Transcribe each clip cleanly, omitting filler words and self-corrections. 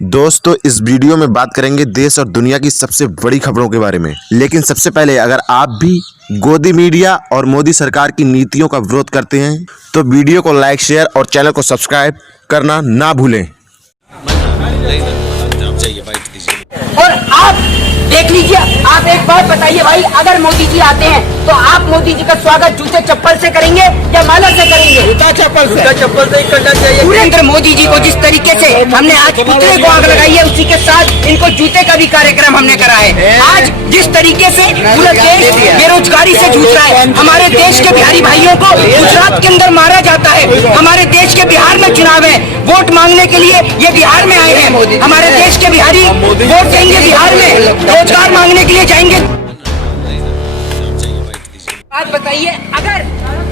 दोस्तों इस वीडियो में बात करेंगे देश और दुनिया की सबसे बड़ी खबरों के बारे में। लेकिन सबसे पहले अगर आप भी गोदी मीडिया और मोदी सरकार की नीतियों का विरोध करते हैं तो वीडियो को लाइक, शेयर और चैनल को सब्सक्राइब करना ना भूलें। और आप देख लीजिए, आप एक बात बताइए भाई, अगर मोदी जी आते हैं तो आप मोदी जी का स्वागत जूते चप्पल से करेंगे या माला से करेंगे? जूता चप्पल से ही करना चाहिए। नरेंद्र मोदी जी को जिस तरीके से हमने आज पुतले को आग लगाई है, उसी के साथ इनको जूते का भी कार्यक्रम हमने करा है। आज जिस तरीके से पूरा देश बेरोजगारी से जूझ रहा है, हमारे देश के बिहारी भाइयों को गुजरात के अंदर मारा जाता है। हमारे देश के बिहार में चुनाव है, वोट मांगने के लिए ये बिहार में आए हैं। हमारे देश के बिहारी वोट देंगे बिहार में, रोजगार मांगने के लिए जाएंगे। बात बताइए, अगर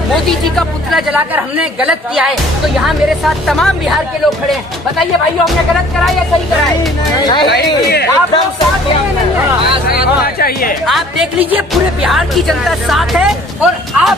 मोदी जी का पुतला जलाकर हमने गलत किया है तो यहाँ मेरे साथ तमाम बिहार के लोग खड़े हैं। बताइए भाइयों, हमने गलत करा या सही करा है? आप लोग साथ हैं? आप देख लीजिए, पूरे बिहार की जनता साथ है। और आप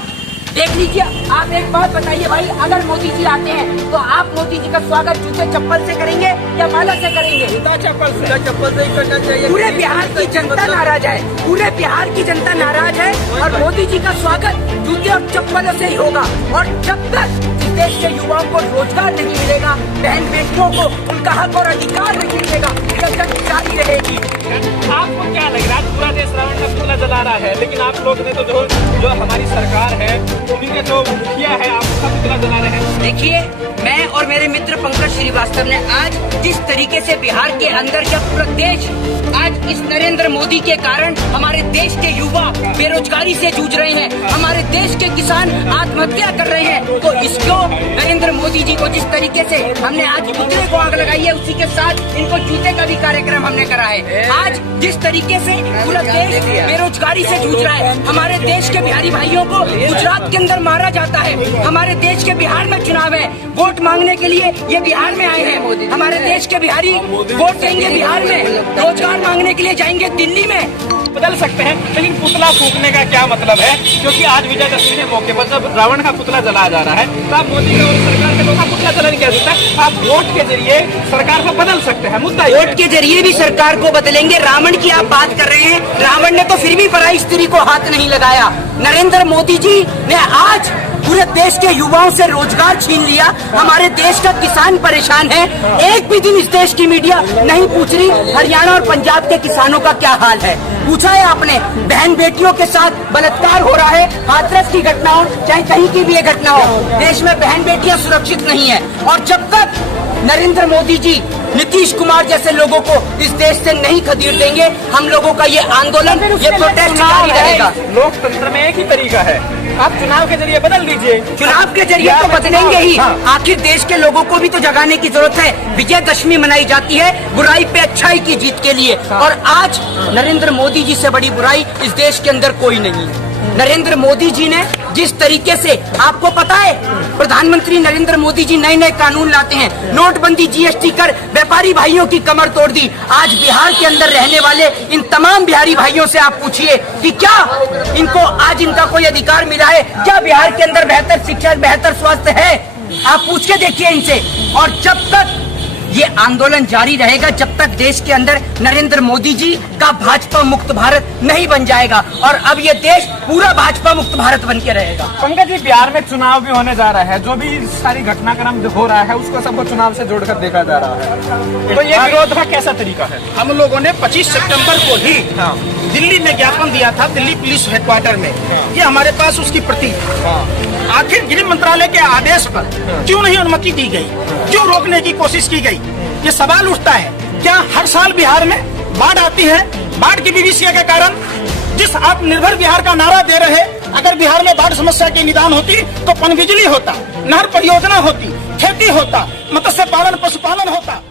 देख लीजिए, आप एक बात बताइए भाई, अगर मोदी जी आते हैं तो आप मोदी जी का स्वागत जूते चप्पल से करेंगे या माला से करेंगे? जूता चप्पल से ही करना चाहिए। पूरे बिहार की जनता नाराज है, पूरे बिहार की जनता नाराज है और मोदी जी का स्वागत जूते और चप्पलों से ही होगा। और जब तक इस देश के युवाओं को रोजगार नहीं मिलेगा, बहन बेटियों को उनका हक और अधिकार नहीं मिलेगा, जंग जारी रहेगी। आपको क्या लग रहा है? पूरा देश रावण का पुतला जला रहा है, लेकिन आप लोग ने तो जो हमारी सरकार है, उन्होंने जो किया है, आप उसका पुतला जला रहे हैं। देखिए, मैं और मेरे मित्र पंकज श्रीवास्तव ने आज जिस तरीके से बिहार के अंदर का पूरा देश आज इस नरेंद्र मोदी के कारण हमारे देश के युवा बेरोजगारी से जूझ रहे हैं, हमारे देश के किसान आत्महत्या कर रहे हैं, तो इसको नरेंद्र मोदी जी को जिस तरीके से हमने आज पुतले को आग लगाई है, उसी के साथ इनको जूते का भी कार्यक्रम हमने करा है। आज जिस तरीके से पूरा देश बेरोजगारी से जूझ रहा है, हमारे देश के बिहारी भाइयों को गुजरात के अंदर मारा जाता है, हमारे देश के बिहार में चुनाव है, वोट मांगने के लिए ये बिहार में आए हैं। हमारे देश के बिहारी वोट देंगे बिहार में, रोजगार मांगने के लिए जाएंगे दिल्ली में। बदल सकते हैं, लेकिन पुतला फूकने का क्या मतलब है? क्योंकि आज विजयदशमी के मौके पर जब रावण का पुतला जलाया जा रहा है, तो आप मोदी और सरकार के लोग पुतला जलाने क्या देता है? आप वोट के जरिए सरकार को बदल सकते हैं। मुद्दा वोट के जरिए भी सरकार को बदलेंगे। रावण की आप बात कर रहे हैं, रावण ने तो फिर भी पराई स्त्री को हाथ नहीं लगाया। नरेंद्र मोदी जी ने आज पूरे देश के युवाओं से रोजगार छीन लिया। हमारे देश का किसान परेशान है। एक भी दिन इस देश की मीडिया नहीं पूछ रही हरियाणा और पंजाब के किसानों का क्या हाल है। पूछा है आपने? बहन बेटियों के साथ बलात्कार हो रहा है, हाथरस की घटना हो, चाहे कहीं की भी ये घटना हो, देश में बहन बेटियां सुरक्षित नहीं है। और जब तक नरेंद्र मोदी जी नीतीश कुमार जैसे लोगों को इस देश से नहीं खदेड़ देंगे, हम लोगों का ये आंदोलन, ये प्रोटेस्ट जारी रहेगा। लोकतंत्र में एक ही तरीका है, आप चुनाव के जरिए बदल दीजिए। चुनाव के जरिए तो बदलेंगे ही। आखिर देश के लोगों को भी तो जगाने की जरूरत है। विजयदशमी मनाई जाती है बुराई पे अच्छाई की जीत के लिए, और आज नरेंद्र मोदी जी से बड़ी बुराई इस देश के अंदर कोई नहीं है। नरेंद्र मोदी जी ने जिस तरीके से, आपको पता है, प्रधानमंत्री नरेंद्र मोदी जी नए नए कानून लाते हैं, नोटबंदी, जीएसटी कर व्यापारी भाइयों की कमर तोड़ दी। आज बिहार के अंदर रहने वाले इन तमाम बिहारी भाइयों से आप पूछिए कि क्या इनको आज इनका कोई अधिकार मिला है? क्या बिहार के अंदर बेहतर शिक्षा, बेहतर स्वास्थ्य है? आप पूछ के देखिए इनसे। और जब तक ये आंदोलन जारी रहेगा, जब तक देश के अंदर नरेंद्र मोदी जी का भाजपा मुक्त भारत नहीं बन जाएगा, और अब ये देश पूरा भाजपा मुक्त भारत बन के रहेगा। पंकज जी, बिहार में चुनाव भी होने जा रहा है, जो भी सारी घटनाक्रम हो रहा है उसको सबको चुनाव से जोड़कर देखा जा रहा है, तो ये विरोध का कैसा तरीका है? हम लोगों ने 25 सितंबर को ही दिल्ली में ज्ञापन दिया था, दिल्ली पुलिस हेडक्वार्टर में। ये हमारे पास उसकी प्रति। आखिर गृह मंत्रालय के आदेश पर क्यों नहीं अनुमति दी गई, क्यों रोकने की कोशिश की गई? ये सवाल उठता है। क्या हर साल बिहार में बाढ़ आती है? बाढ़ की विभीषिका के कारण जिस आत्मनिर्भर बिहार का नारा दे रहे, अगर बिहार में बाढ़ समस्या की निदान होती तो पनबिजली होता, नहर परियोजना होती, खेती होता, मत्स्य पालन, पशुपालन होता।